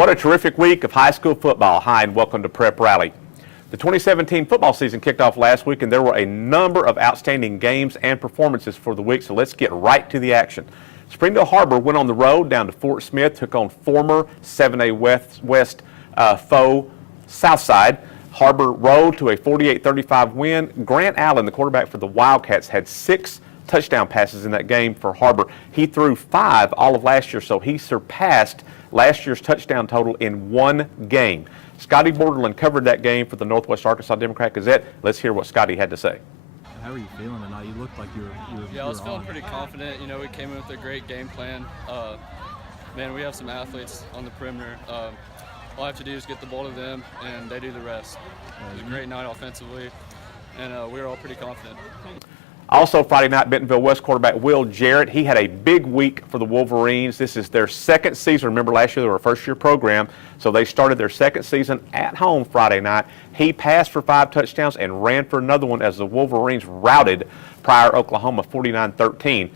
What a terrific week of high school football. Hi, and welcome to Prep Rally. The 2017 football season kicked off last week, and there were a number of outstanding games and performances for the week, so let's get right to the action. Springdale Harbor went on the road down to Fort Smith, took on former 7A West foe Southside. Harbor rode to a 48-35 win. Grant Allen, the quarterback for the Wildcats, had 6 touchdown passes in that game for Harbor. He threw 5 all of last year, so he surpassed last year's touchdown total in one game. Scotty Borderland covered that game for the Northwest Arkansas Democrat-Gazette. Let's hear what Scotty had to say. How are you feeling tonight? You looked like you were Yeah, I was feeling pretty confident. You know, we came in with a great game plan. Man, we have some athletes on the perimeter. All I have to do is get the ball to them, and they do the rest. It was a great night offensively, and we were all pretty confident. Also Friday night, Bentonville West quarterback Will Jarrett, he had a big week for the Wolverines. This is their second season. Remember last year they were a first-year program, so they started their second season at home Friday night. He passed for 5 touchdowns and ran for another one as the Wolverines routed Pryor, Oklahoma 49-13.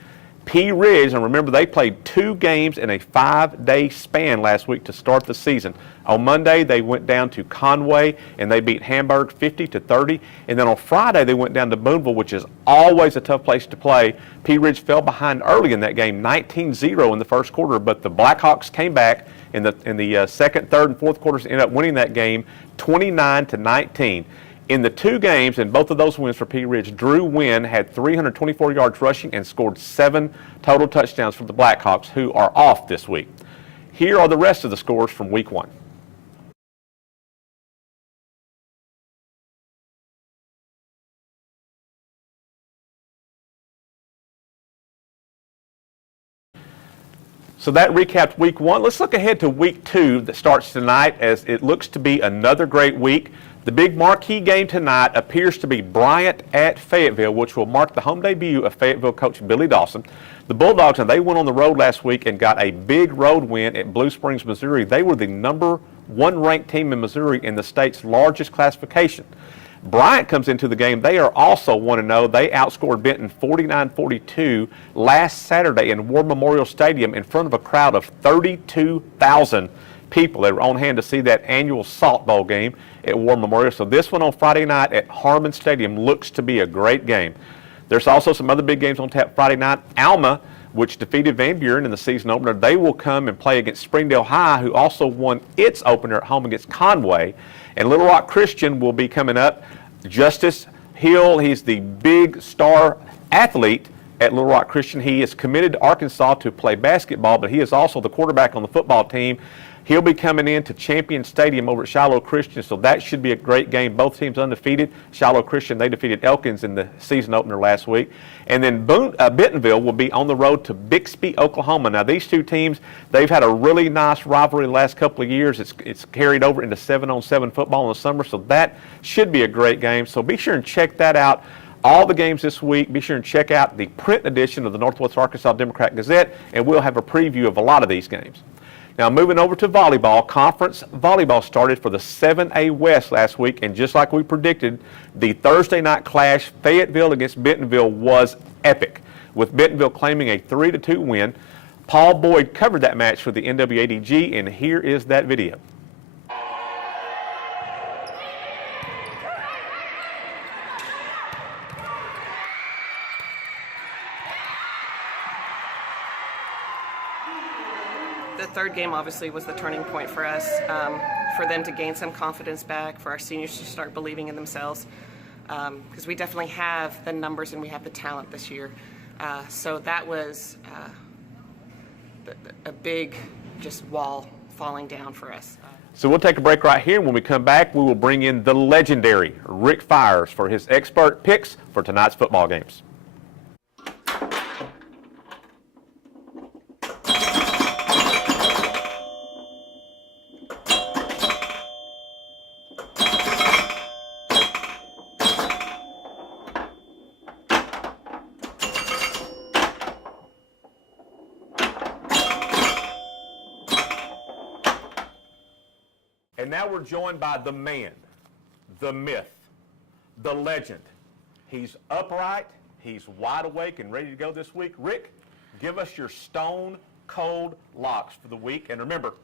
Pea Ridge, and remember they played 2 games in a 5-day span last week to start the season. On Monday they went down to Conway and they beat Hamburg 50-30, and then on Friday they went down to Boonville, which is always a tough place to play. Pea Ridge fell behind early in that game, 19-0 in the first quarter, but the Blackhawks came back in the second, third, and fourth quarters, ended up winning that game 29-19. In the 2 games, and both of those wins for Pea Ridge, Drew Wynn had 324 yards rushing and scored 7 total touchdowns for the Blackhawks, who are off this week. Here are the rest of the scores from week 1. So that recapped week 1. Let's look ahead to week 2 that starts tonight, as it looks to be another great week. The big marquee game tonight appears to be Bryant at Fayetteville, which will mark the home debut of Fayetteville coach Billy Dawson. The Bulldogs, and they went on the road last week and got a big road win at Blue Springs, Missouri. They were the number 1 ranked team in Missouri in the state's largest classification. Bryant comes into the game. They are also 1-0. They outscored Benton 49-42 last Saturday in War Memorial Stadium in front of a crowd of 32,000 people. They were on hand to see that annual Salt Bowl game at War Memorial. So this one on Friday night at Harmon Stadium looks to be a great game. There's also some other big games on tap Friday night. Alma, which defeated Van Buren in the season opener, they will come and play against Springdale High, who also won its opener at home against Conway. And Little Rock Christian will be coming up. Justice Hill, he's the big star athlete at Little Rock Christian. He is committed to Arkansas to play basketball, but he is also the quarterback on the football team. He'll be coming in to Champion Stadium over at Shiloh Christian, so that should be a great game. Both teams undefeated. Shiloh Christian, they defeated Elkins in the season opener last week. And then Bentonville will be on the road to Bixby, Oklahoma. Now, these 2 teams, they've had a really nice rivalry the last couple of years. It's carried over into 7-on-7 football in the summer, so that should be a great game. So be sure and check that out. All the games this week, be sure and check out the print edition of the Northwest Arkansas Democrat-Gazette, and we'll have a preview of a lot of these games. Now moving over to volleyball, conference volleyball started for the 7A West last week, and just like we predicted, the Thursday night clash, Fayetteville against Bentonville, was epic, with Bentonville claiming a 3-2 win. Paul Boyd covered that match for the NWADG, and here is that video. The third game obviously was the turning point for us, for them to gain some confidence back, for our seniors to start believing in themselves, because we definitely have the numbers and we have the talent this year. So that was a big just wall falling down for us. So we'll take a break right here. When we come back, we will bring in the legendary Rick Fires for his expert picks for tonight's football games. And now we're joined by the man, the myth, the legend. He's upright, he's wide awake and ready to go this week. Rick, give us your stone cold locks for the week. And remember,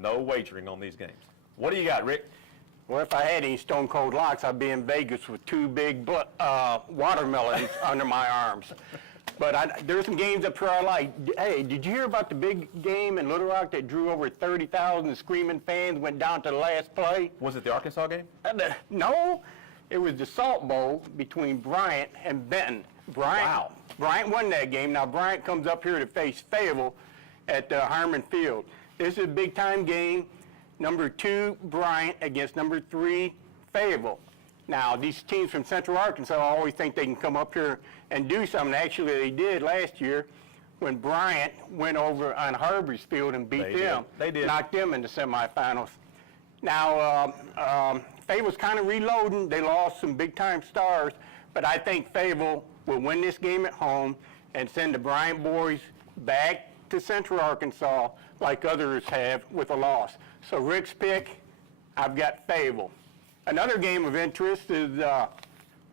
No wagering on these games. What do you got, Rick? Well, if I had any stone cold locks, I'd be in Vegas with 2 big watermelons under my arms. But there's some games up here I like. Hey, did you hear about the big game in Little Rock that drew over 30,000 screaming fans, went down to the last play? Was it the Arkansas game? No, it was the Salt Bowl between Bryant and Benton. Wow. Bryant won that game. Now Bryant comes up here to face Fayetteville at Harmon Field. This is a big-time game. Number 2, Bryant against number 3, Fayetteville. Now, these teams from Central Arkansas always think they can come up here and do something. Actually, they did last year when Bryant went over on Harbor's field and beat them. They did. Knocked them in the semifinals. Now, Fayetteville's kind of reloading. They lost some big-time stars, but I think Fayetteville will win this game at home and send the Bryant boys back to Central Arkansas like others have with a loss. So Rick's pick, I've got Fayetteville. Another game of interest is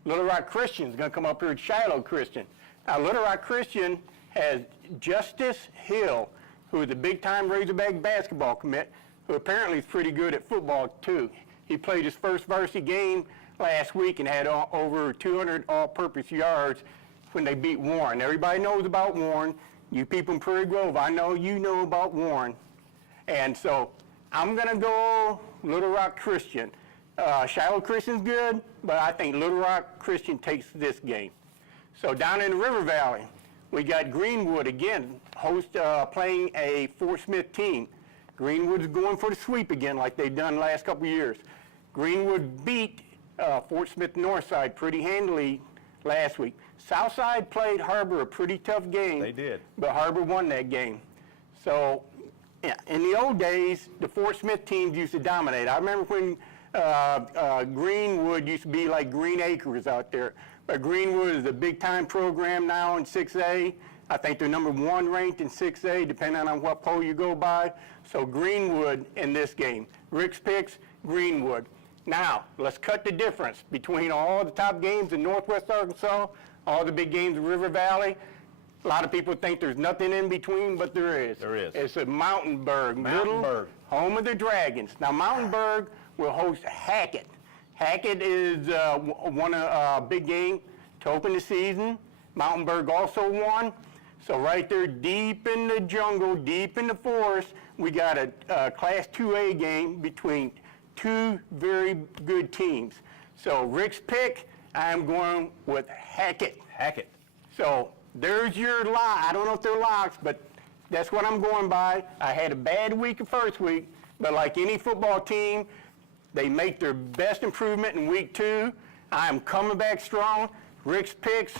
Little Rock Christian's going to come up here at Shiloh Christian. Now, Little Rock Christian has Justice Hill, who is a big-time Razorback basketball commit, who apparently is pretty good at football, too. He played his first varsity game last week and had over 200 all-purpose yards when they beat Warren. Everybody knows about Warren. You people in Prairie Grove, I know you know about Warren. And so I'm going to go Little Rock Christian. Shiloh Christian's good, but I think Little Rock Christian takes this game. So down in the River Valley, we got Greenwood again, playing a Fort Smith team. Greenwood's going for the sweep again like they've done the last couple of years. Greenwood beat Fort Smith Northside pretty handily last week. Southside played Harbor a pretty tough game. They did. But Harbor won that game. So yeah, in the old days, the Fort Smith teams used to dominate. I remember when Greenwood used to be like Green Acres out there. But Greenwood is a big-time program now in 6A. I think they're number 1 ranked in 6A, depending on what poll you go by. So Greenwood in this game. Rick's picks, Greenwood. Now, let's cut the difference between all the top games in Northwest Arkansas, all the big games in River Valley. A lot of people think there's nothing in between, but there is. There is. It's at Mountainburg. Mountainburg. Home of the Dragons. Now, Mountainburg will host Hackett. Hackett is won a big game to open the season. Mountainburg also won. So right there, deep in the jungle, deep in the forest, we got a Class 2A game between 2 very good teams. So Rick's pick, I'm going with Hackett. Hackett. So there's your lock. I don't know if they're locks, but that's what I'm going by. I had a bad week the first week, but like any football team, they make their best improvement in week 2. I'm coming back strong. Rick's picks.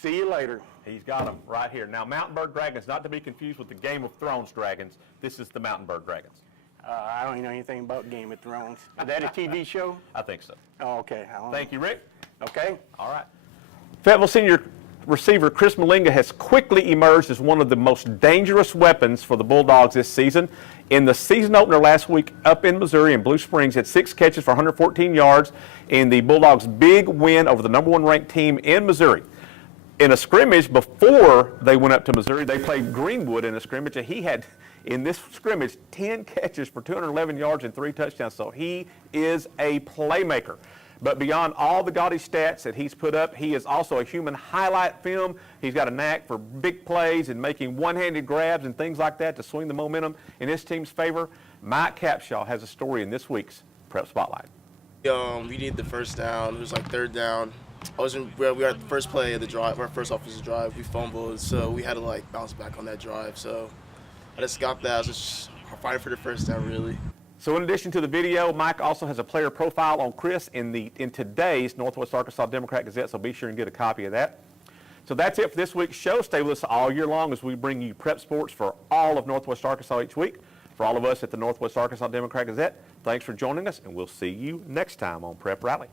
See you later. He's got them right here. Now, Mountainburg Dragons, not to be confused with the Game of Thrones Dragons. This is the Mountainburg Dragons. I don't even know anything about Game of Thrones. Is that a TV show? I think so. Oh, okay. Thank you, Rick. Okay. All right. Fayetteville senior receiver Chris Malinga has quickly emerged as one of the most dangerous weapons for the Bulldogs this season. In the season opener last week up in Missouri in Blue Springs, had 6 catches for 114 yards in the Bulldogs' big win over the number 1 ranked team in Missouri. In a scrimmage before they went up to Missouri, they played Greenwood in a scrimmage, and he had, in this scrimmage, 10 catches for 211 yards and 3 touchdowns. So he is a playmaker. But beyond all the gaudy stats that he's put up, he is also a human highlight film. He's got a knack for big plays and making one-handed grabs and things like that to swing the momentum in his team's favor. Mike Capshaw has a story in this week's Prep Spotlight. We needed the first down. It was like 3rd down. We were at the first play of the drive, our first offensive drive. We fumbled, so we had to like bounce back on that drive. So I just got that. I was just fighting for the first down, really. So in addition to the video, Mike also has a player profile on Chris in today's Northwest Arkansas Democrat-Gazette, so be sure and get a copy of that. So that's it for this week's show. Stay with us all year long as we bring you prep sports for all of Northwest Arkansas each week. For all of us at the Northwest Arkansas Democrat-Gazette, thanks for joining us, and we'll see you next time on Prep Rally.